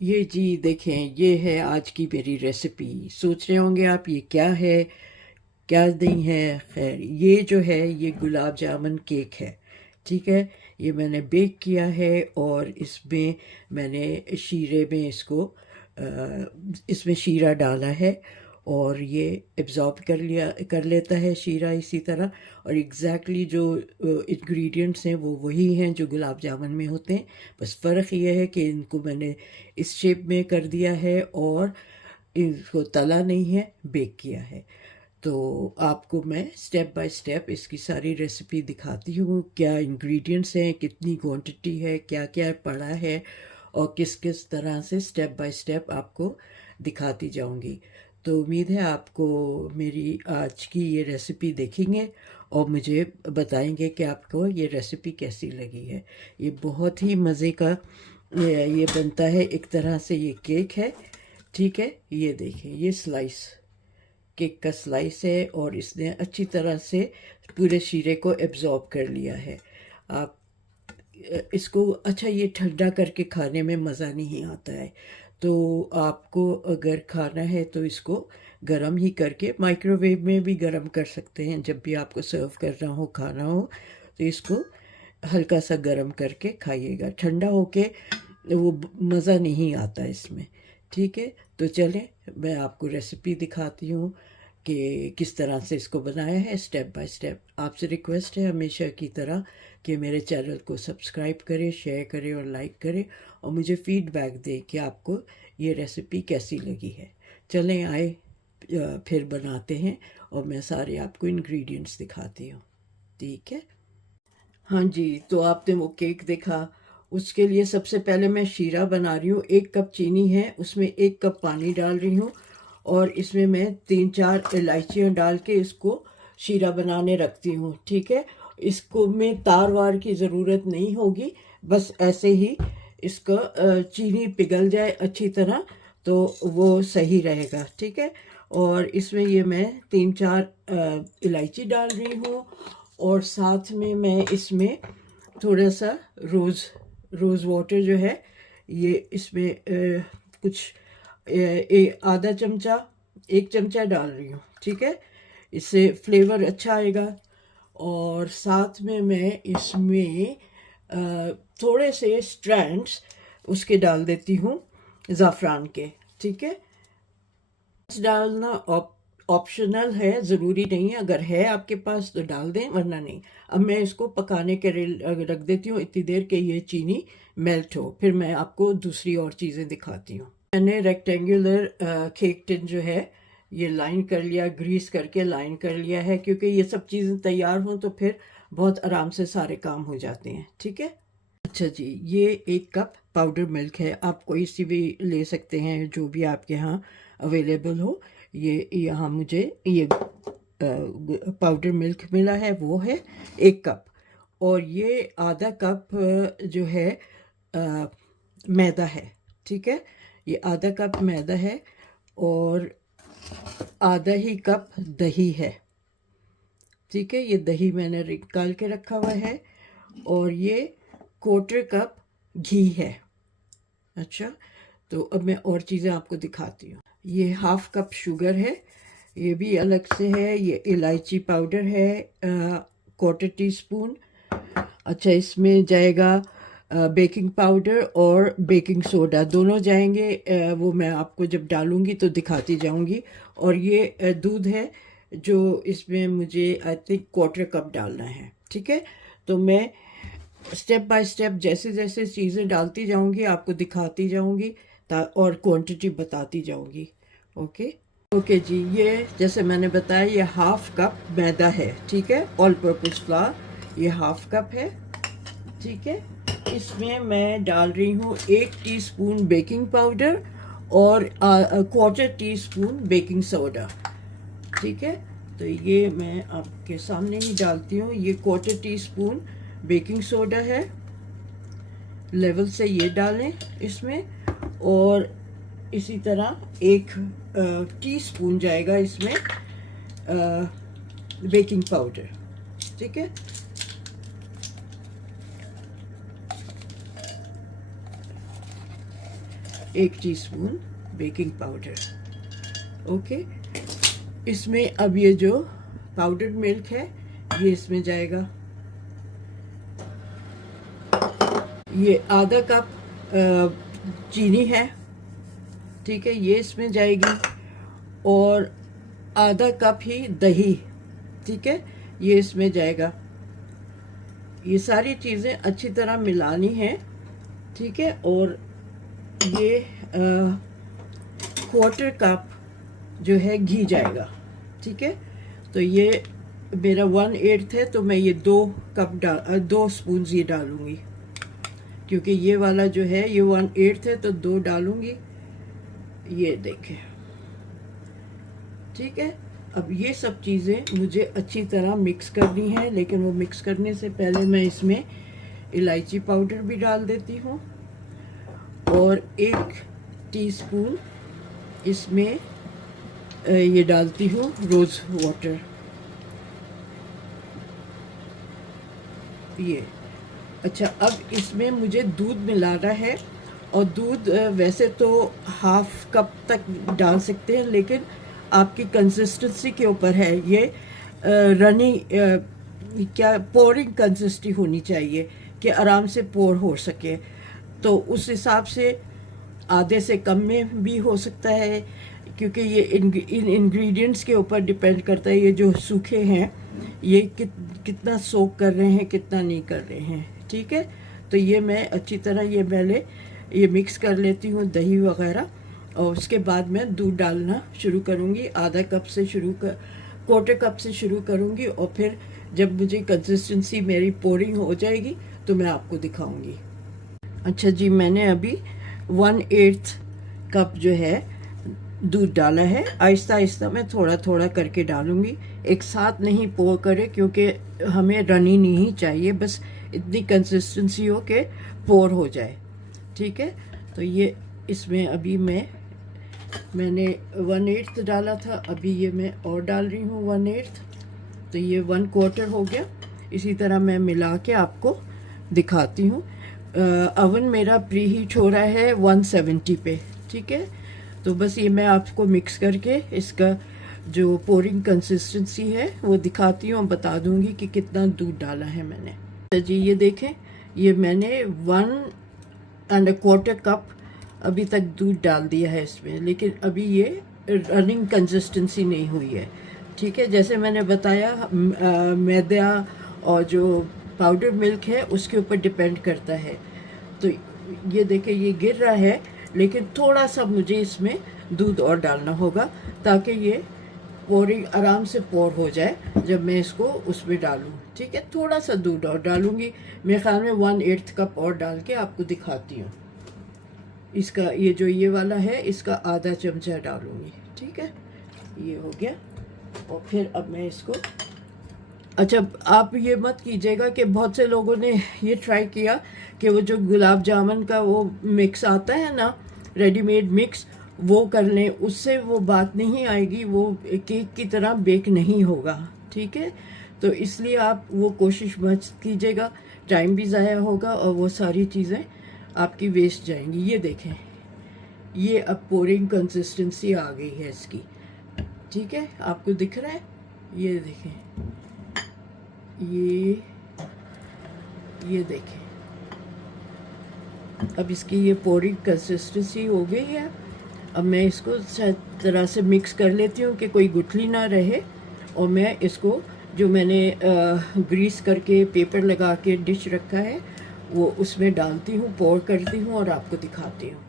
ये जी देखें, ये है आज की मेरी रेसिपी। सोच रहे होंगे आप ये क्या है, क्या नहीं है। खैर, ये जो है ये गुलाब जामुन केक है। ठीक है, ये मैंने बेक किया है और इसमें मैंने शीरे में इसमें शीरा डाला है और ये एब्जॉर्ब कर लेता है शीरा इसी तरह। और एग्जैक्टली जो इंग्रेडिएंट्स हैं वो वही हैं जो गुलाब जामुन में होते हैं। बस फ़र्क ये है कि इनको मैंने इस शेप में कर दिया है और इसको तला नहीं है, बेक किया है। तो आपको मैं स्टेप बाय स्टेप इसकी सारी रेसिपी दिखाती हूँ, क्या इंग्रेडिएंट्स हैं, कितनी क्वांटिटी है, क्या क्या पड़ा है और किस किस तरह से स्टेप बाय स्टेप आपको दिखाती जाऊँगी। तो उम्मीद है आपको मेरी आज की ये रेसिपी देखेंगे और मुझे बताएंगे कि आपको ये रेसिपी कैसी लगी है। ये बहुत ही मज़े का ये बनता है, एक तरह से ये केक है। ठीक है, ये देखें, ये केक का स्लाइस है और इसने अच्छी तरह से पूरे शीरे को एब्जॉर्ब कर लिया है। आप इसको अच्छा ये ठंडा करके खाने में मज़ा नहीं आता है। तो आपको अगर खाना है तो इसको गरम ही करके माइक्रोवेव में भी गरम कर सकते हैं। जब भी आपको सर्व करना हो, खाना हो, तो इसको हल्का सा गरम करके खाइएगा। ठंडा होके वो मज़ा नहीं आता इसमें। ठीक है, तो चलें मैं आपको रेसिपी दिखाती हूँ कि किस तरह से इसको बनाया है स्टेप बाय स्टेप। आपसे रिक्वेस्ट है हमेशा की तरह कि मेरे चैनल को सब्सक्राइब करें, शेयर करें और लाइक करें और मुझे फीडबैक दें कि आपको ये रेसिपी कैसी लगी है। चलें आए फिर बनाते हैं और मैं सारे आपको इंग्रेडिएंट्स दिखाती हूँ। ठीक है, हाँ जी, तो आपने वो केक देखा। उसके लिए सबसे पहले मैं शीरा बना रही हूँ। 1 कप चीनी है, उसमें 1 कप पानी डाल रही हूँ और इसमें मैं 3-4 इलायचियाँ डाल के इसको शीरा बनाने रखती हूँ। ठीक है, इसको में तार वार की ज़रूरत नहीं होगी, बस ऐसे ही इसका चीनी पिघल जाए अच्छी तरह तो वो सही रहेगा। ठीक है, और इसमें ये मैं 3-4 इलायची डाल रही हूँ और साथ में मैं इसमें थोड़ा सा रोज़ वाटर जो है ये इसमें कुछ आधा चमचा, 1 चमचा डाल रही हूँ। ठीक है, इससे फ्लेवर अच्छा आएगा। और साथ में मैं इसमें थोड़े से स्ट्रैंड्स उसके डाल देती हूँ, ज़ाफ़रान के। ठीक है, डालना ऑप्शनल है, ज़रूरी नहीं है। अगर है आपके पास तो डाल दें, वरना नहीं। अब मैं इसको पकाने के लिए रख देती हूँ इतनी देर के ये चीनी मेल्ट हो, फिर मैं आपको दूसरी और चीज़ें दिखाती हूँ। मैंने रेक्टेंगुलर केक टिन जो है ये लाइन कर लिया, ग्रीस करके लाइन कर लिया है, क्योंकि ये सब चीज़ें तैयार हों तो फिर बहुत आराम से सारे काम हो जाते हैं। ठीक है, अच्छा जी, ये 1 कप पाउडर मिल्क है। आप कोई सी भी ले सकते हैं जो भी आपके यहाँ अवेलेबल हो। ये यहाँ मुझे ये पाउडर मिल्क मिला है, वो है 1 कप। और ये आधा कप जो है मैदा है। ठीक है, ये आधा कप मैदा है और आधा ही कप दही है। ठीक है, ये दही मैंने निकाल के रखा हुआ है और ये 1/4 कप घी है। अच्छा, तो अब मैं और चीज़ें आपको दिखाती हूँ। ये 1/2 कप शुगर है, ये भी अलग से है। ये इलायची पाउडर है 1/4 टीस्पून। अच्छा, इसमें जाएगा बेकिंग पाउडर और बेकिंग सोडा, दोनों जाएंगे। वो मैं आपको जब डालूंगी तो दिखाती जाऊंगी। और ये दूध है जो इसमें मुझे आई थिंक 1/4 कप डालना है। ठीक है, तो मैं स्टेप बाय स्टेप जैसे जैसे चीज़ें डालती जाऊंगी आपको दिखाती जाऊंगी और क्वांटिटी बताती जाऊंगी। ओके ओके जी, ये जैसे मैंने बताया ये 1/2 कप मैदा है। ठीक है, ऑल पर्पस फ्लावर ये 1/2 कप है। ठीक है, इसमें मैं डाल रही हूँ 1 टीस्पून बेकिंग पाउडर और 1/4 टीस्पून बेकिंग सोडा। ठीक है, तो ये मैं आपके सामने ही डालती हूँ। ये 1/4 टीस्पून बेकिंग सोडा है, लेवल से ये डालें इसमें। और इसी तरह 1 टीस्पून जाएगा इसमें बेकिंग पाउडर। ठीक है, 1 टीस्पून बेकिंग पाउडर। ओके, इसमें अब ये जो पाउडर्ड मिल्क है ये इसमें जाएगा। ये आधा कप चीनी है, ठीक है, ये इसमें जाएगी। और आधा कप ही दही, ठीक है, ये इसमें जाएगा। ये सारी चीज़ें अच्छी तरह मिलानी है, ठीक है। और ये 1/4 कप जो है घी जाएगा, ठीक है। तो ये मेरा 1/8 है, तो मैं ये 2 स्पून ये डालूंगी, क्योंकि ये वाला जो है ये 1/8 है, तो 2 डालूंगी। ये देखें, ठीक है। अब ये सब चीज़ें मुझे अच्छी तरह मिक्स करनी है, लेकिन वो मिक्स करने से पहले मैं इसमें इलायची पाउडर भी डाल देती हूँ। और 1 टीस्पून इसमें ये डालती हूँ रोज़ वाटर। ये अच्छा, अब इसमें मुझे दूध मिलाना है। और दूध वैसे तो 1/2 कप तक डाल सकते हैं, लेकिन आपकी कंसिस्टेंसी के ऊपर है। ये रनी क्या पोरिंग कंसिस्टेंसी होनी चाहिए कि आराम से पोर हो सके। तो उस हिसाब से आधे से कम में भी हो सकता है, क्योंकि ये इन इंग्रेडिएंट्स के ऊपर डिपेंड करता है। ये जो सूखे हैं ये कितना सोक कर रहे हैं, कितना नहीं कर रहे हैं, ठीक है। तो ये मैं अच्छी तरह ये पहले ये मिक्स कर लेती हूँ दही वगैरह, और उसके बाद मैं दूध डालना शुरू करूँगी। आधा कप से 1/4 कप से शुरू करूँगी, और फिर जब मुझे कंसिस्टेंसी मेरी पोरिंग हो जाएगी तो मैं आपको दिखाऊँगी। अच्छा जी, मैंने अभी 1/8 कप जो है दूध डाला है। आहिस्ता आहिस्ता मैं थोड़ा थोड़ा करके डालूँगी, एक साथ नहीं पोर करे, क्योंकि हमें रनी नहीं चाहिए, बस इतनी कंसिस्टेंसी हो के पोर हो जाए, ठीक है। तो ये इसमें अभी मैंने 1/8 डाला था, अभी ये मैं और डाल रही हूँ 1/8, तो ये 1/4 हो गया। इसी तरह मैं मिला के आपको दिखाती हूँ। अवन मेरा प्री हीट हो रहा है 170 पे, ठीक है। तो बस ये मैं आपको मिक्स करके इसका जो पोरिंग कंसिस्टेंसी है वो दिखाती हूँ, बता दूंगी कि कितना दूध डाला है मैंने। तो जी ये देखें, ये मैंने 1¼ कप अभी तक दूध डाल दिया है इसमें, लेकिन अभी ये रनिंग कंसिस्टेंसी नहीं हुई है, ठीक है। जैसे मैंने बताया, मैदा और जो पाउडर मिल्क है उसके ऊपर डिपेंड करता है। तो ये देखें, ये गिर रहा है, लेकिन थोड़ा सा मुझे इसमें दूध और डालना होगा, ताकि ये पोरिंग आराम से पोर हो जाए जब मैं इसको उसमें डालूं, ठीक है। थोड़ा सा दूध और डालूंगी, मेरे ख्याल में 1/8 कप और डाल के आपको दिखाती हूँ। इसका ये जो ये वाला है, इसका आधा चमचा डालूंगी, ठीक है। ये हो गया। और फिर अब मैं इसको, अच्छा आप ये मत कीजिएगा कि बहुत से लोगों ने ये ट्राई किया कि वो जो गुलाब जामुन का वो मिक्स आता है ना, रेडीमेड मिक्स, वो कर लें, उससे वो बात नहीं आएगी, वो केक की तरह बेक नहीं होगा, ठीक है। तो इसलिए आप वो कोशिश मत कीजिएगा, टाइम भी ज़ाया होगा और वो सारी चीज़ें आपकी वेस्ट जाएंगी। ये देखें, ये अब पोरिंग कंसिस्टेंसी आ गई है इसकी, ठीक है। आपको दिख रहा है, ये देखें, ये देखें, अब इसकी ये पोरिंग कंसिस्टेंसी हो गई है। अब मैं इसको तरह से मिक्स कर लेती हूँ कि कोई गुठली ना रहे, और मैं इसको जो मैंने ग्रीस करके पेपर लगा के डिश रखा है वो उसमें डालती हूँ, पोर करती हूँ और आपको दिखाती हूँ।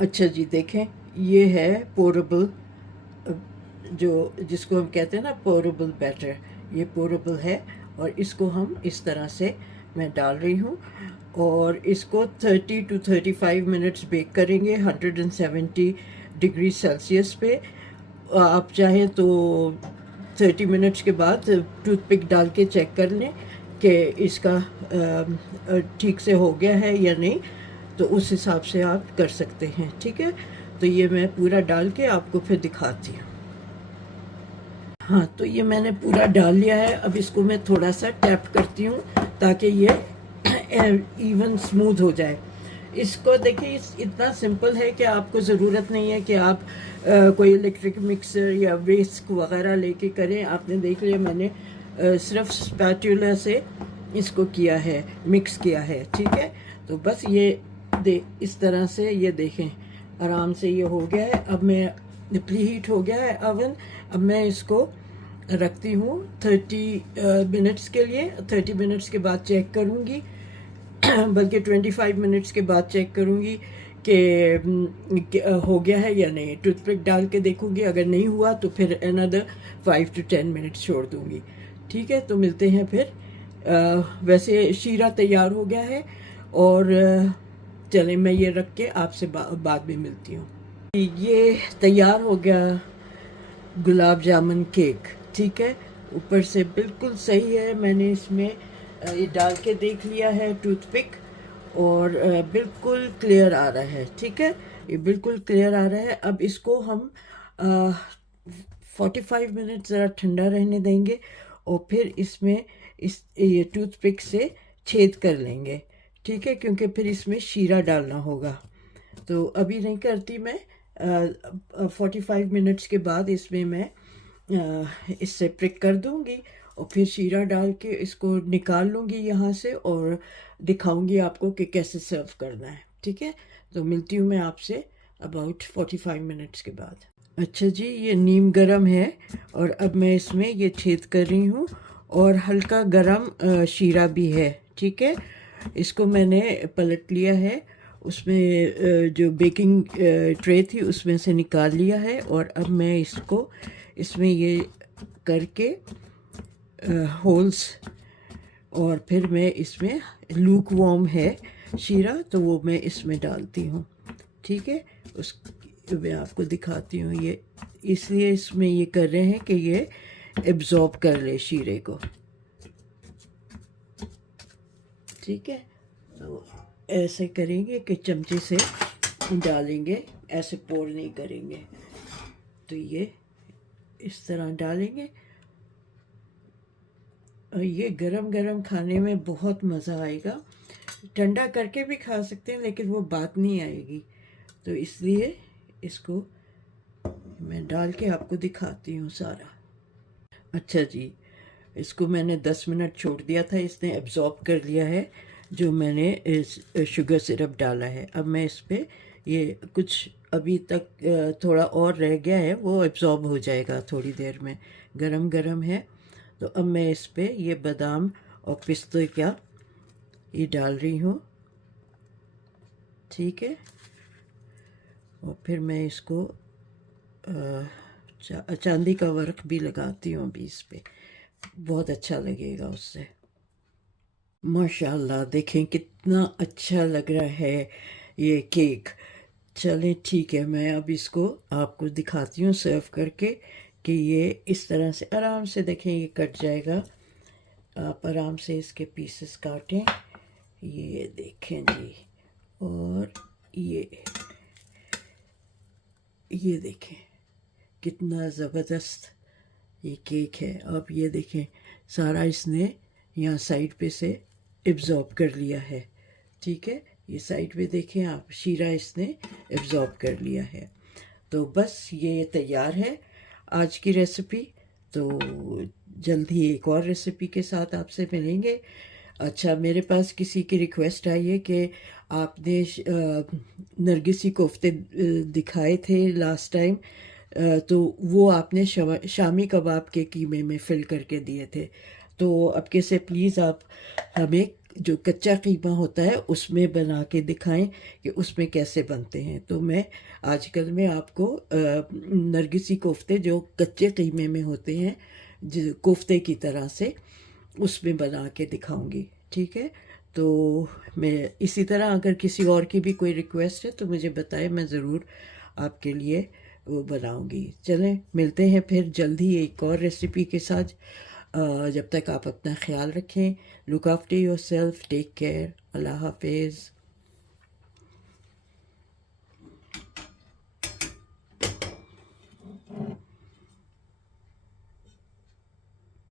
अच्छा जी देखें, ये है पोरेबल, जो जिसको हम कहते हैं ना पोरेबल बैटर, ये पोरेबल है। और इसको हम इस तरह से मैं डाल रही हूँ, और इसको 30 to 35 मिनट्स बेक करेंगे 170 डिग्री सेल्सियस पे। आप चाहें तो 30 मिनट्स के बाद टूथपिक डाल के चेक कर लें कि इसका ठीक से हो गया है या नहीं, तो उस हिसाब से आप कर सकते हैं, ठीक है। तो ये मैं पूरा डाल के आपको फिर दिखाती हूँ। हाँ, तो ये मैंने पूरा डाल लिया है। अब इसको मैं थोड़ा सा टैप करती हूँ ताकि ये इवन स्मूथ हो जाए। इसको देखिए, इतना सिंपल है कि आपको ज़रूरत नहीं है कि आप कोई इलेक्ट्रिक मिक्सर या विस्क वगैरह लेके करें। आपने देख लिया, मैंने सिर्फ स्पैटुला से इसको किया है, मिक्स किया है, ठीक है। तो बस ये इस तरह से ये देखें, आराम से ये हो गया है। अब मैं प्री हीट हो गया है अवन। अब मैं इसको रखती हूँ 30 मिनट्स के लिए। 30 मिनट्स के बाद चेक करूँगी, बल्कि 25 मिनट्स के बाद चेक करूँगी कि हो गया है या नहीं। टूथपिक डाल के देखूँगी, अगर नहीं हुआ तो फिर अनदर 5 to 10 मिनट्स छोड़ दूँगी, ठीक है। तो मिलते हैं फिर। वैसे शीरा तैयार हो गया है और चलें मैं ये रख के आपसे बाद में मिलती हूँ। ये तैयार हो गया गुलाब जामुन केक, ठीक है। ऊपर से बिल्कुल सही है। मैंने इसमें ये डाल के देख लिया है टूथपिक, और बिल्कुल क्लियर आ रहा है, ठीक है। ये बिल्कुल क्लियर आ रहा है। अब इसको हम 45 मिनट ज़रा ठंडा रहने देंगे और फिर इसमें ये टूथपिक से छेद कर लेंगे, ठीक है, क्योंकि फिर इसमें शीरा डालना होगा। तो अभी नहीं करती मैं। 45 मिनट्स के बाद इसमें मैं इससे प्रिक कर दूंगी और फिर शीरा डाल के इसको निकाल लूँगी यहाँ से और दिखाऊंगी आपको कि कैसे सर्व करना है, ठीक है। तो मिलती हूँ मैं आपसे अबाउट 45 मिनट्स के बाद। अच्छा जी, ये नीम गरम है और अब मैं इसमें ये छेद कर रही हूँ और हल्का गरम शीरा भी है, ठीक है। इसको मैंने पलट लिया है, उसमें जो बेकिंग ट्रे थी उसमें से निकाल लिया है और अब मैं इसको इसमें ये करके होल्स, और फिर मैं इसमें लूक वार्म है शीरा तो वो मैं इसमें डालती हूँ, ठीक है। उस मैं आपको दिखाती हूँ। ये इसलिए इसमें ये कर रहे हैं कि ये एब्जॉर्ब कर ले शीरे को, ठीक है। तो ऐसे करेंगे कि चमचे से डालेंगे, ऐसे पोर नहीं करेंगे। तो ये इस तरह डालेंगे और ये गरम गरम खाने में बहुत मज़ा आएगा। ठंडा करके भी खा सकते हैं लेकिन वो बात नहीं आएगी, तो इसलिए इसको मैं डाल के आपको दिखाती हूँ सारा। अच्छा जी, इसको मैंने 10 मिनट छोड़ दिया था, इसने एब्जॉर्ब कर लिया है जो मैंने इस शुगर सिरप डाला है। अब मैं इस पर ये कुछ अभी तक थोड़ा और रह गया है, वो एब्जॉर्ब हो जाएगा थोड़ी देर में। गरम गरम है। तो अब मैं इस पर ये बादाम और पिस्ते का ये डाल रही हूँ, ठीक है। और फिर मैं इसको चांदी का वर्क भी लगाती हूँ अभी इस पर, बहुत अच्छा लगेगा उससे। माशाल्लाह, देखें कितना अच्छा लग रहा है ये केक। चलें ठीक है, मैं अब इसको आपको दिखाती हूँ सर्व करके कि ये इस तरह से आराम से देखें ये कट जाएगा। आप आराम से इसके पीसेस काटें, ये देखें जी। और ये देखें कितना ज़बरदस्त ये केक है। अब ये देखें सारा इसने यहाँ साइड पे से एब्जॉर्ब कर लिया है, ठीक है। ये साइड पे देखें आप, शीरा इसने एब्जॉर्ब कर लिया है। तो बस ये तैयार है आज की रेसिपी। तो जल्द ही एक और रेसिपी के साथ आपसे मिलेंगे। अच्छा, मेरे पास किसी की रिक्वेस्ट आई है कि आपने नरगिसी कोफ्ते दिखाए थे लास्ट टाइम, तो वो आपने शामी कबाब के कीमे में फिल करके दिए थे। तो अब कैसे प्लीज़ आप हमें जो कच्चा कीमा होता है उसमें बना के दिखाएं कि उसमें कैसे बनते हैं। तो मैं आजकल में आपको नरगिसी कोफ्ते जो कच्चे कीमे में होते हैं जो कोफ्ते की तरह से, उसमें बना के दिखाऊंगी, ठीक है। तो मैं इसी तरह अगर किसी और की भी कोई रिक्वेस्ट है तो मुझे बताएं, मैं ज़रूर आपके लिए वो बनाऊंगी। चलें मिलते हैं फिर जल्द ही एक और रेसिपी के साथ। जब तक आप अपना ख्याल रखें। Look after yourself, take care, Allah हाफिज़।